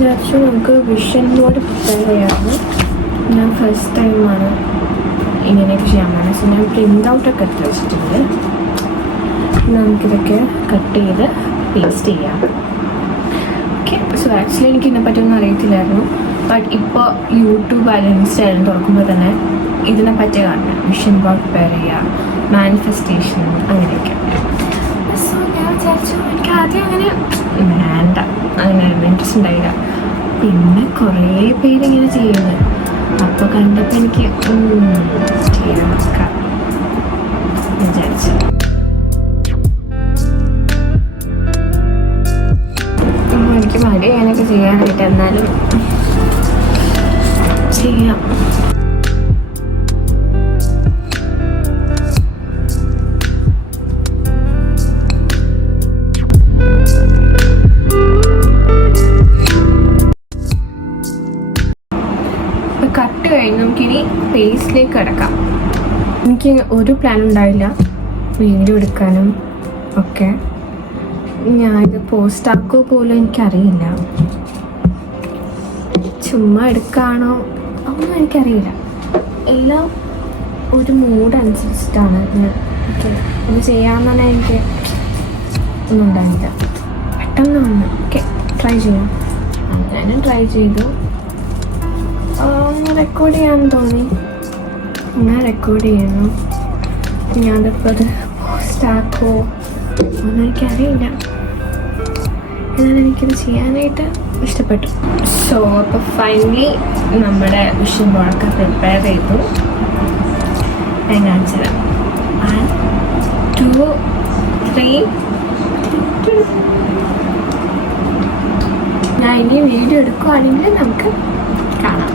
വിചാരിച്ചു നമുക്ക് vision board prepare ചെയ്യാമെന്ന്. ഞാൻ ഫസ്റ്റ് ടൈമാണ് ഇങ്ങനെയൊക്കെ ചെയ്യാൻ പോകുന്നത്. സോ ഞാൻ പ്രിൻ്റ് ഔട്ടൊക്കെ എടുത്ത് വെച്ചിട്ടുണ്ട്. നമുക്കിതൊക്കെ കട്ട് ചെയ്ത് പേസ്റ്റ് ചെയ്യാം. ഓക്കെ. സോ ആക്ച്വലി എനിക്ക് ഇതിനെപ്പറ്റിയൊന്നും അറിയത്തില്ലായിരുന്നു. ബട്ട് ഇപ്പോൾ യൂട്യൂബ് ആയാലും ഇൻസ്റ്റ ആയാലും തുറക്കുമ്പോൾ തന്നെ ഇതിനെപ്പറ്റി കാണണം. വിഷൻ ബോർഡ് പ്രിപ്പയർ ചെയ്യുക, മാനിഫെസ്റ്റേഷൻ, അങ്ങനെയൊക്കെ. സോ ഞാൻ വിചാരിച്ചു എനിക്ക് ആദ്യം അങ്ങനെ വേണ്ട, അങ്ങനെ ഇൻട്രസ്റ്റ് ഉണ്ടായില്ല. പിന്നെ കുറേ പേരിങ്ങനെ ചെയ്യുന്നത് അപ്പോൾ കണ്ടപ്പോൾ എനിക്ക് ചെയ്യാൻ നോക്കാം വിചാരിച്ചു. എനിക്ക് മടി ഞാനൊക്കെ ചെയ്യാനായിട്ട്, എന്നാലും ചെയ്യാം. കട്ട് കഴിഞ്ഞ് നമുക്കിനി പേസ്റ്റിലേക്ക് കിടക്കാം. എനിക്ക് ഒരു പ്ലാൻ ഉണ്ടായില്ല വീഡിയോ എടുക്കാനും ഒക്കെ. ഞാനിത് പോസ്റ്റ് ആക്കുമോ പോലും എനിക്കറിയില്ല. ചുമ്മാ എടുക്കുകയാണോ ഒന്നും എനിക്കറിയില്ല. എല്ലാം ഒരു മൂഡ് അനുസരിച്ചിട്ടാണ് ഞാൻ ഇത് ചെയ്യാമെന്ന് തന്നെ എനിക്ക് ഒന്നും ഉണ്ടായില്ല. പെട്ടെന്ന് വന്നു ഓക്കെ ട്രൈ ചെയ്യാം. അങ്ങനെ ട്രൈ ചെയ്തു. റെക്കോർഡ് ചെയ്യാൻ തോന്നി, ഞാൻ റെക്കോർഡ് ചെയ്യുന്നു. ഞാനിപ്പോൾ അത് പോസ്റ്റാക്കുമോ ഒന്നും എനിക്കറിയില്ല. എന്നാൽ എനിക്കിത് ചെയ്യാനായിട്ട് ഇഷ്ടപ്പെട്ടു. സോ അപ്പോൾ ഫൈനലി നമ്മുടെ വിഷൻ ബോർഡൊക്കെ പ്രിപ്പയർ ചെയ്തു. ഞാൻ കാണിച്ചു തരാം. 1 2 3. ഞാൻ ഇനി വീഡിയോ എടുക്കുകയാണെങ്കിൽ നമുക്ക് കാണാം.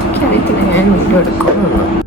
എനിക്കറിയത്തില്ല ഞാൻ വീഡിയോ എടുക്കുമെന്നൊന്നും.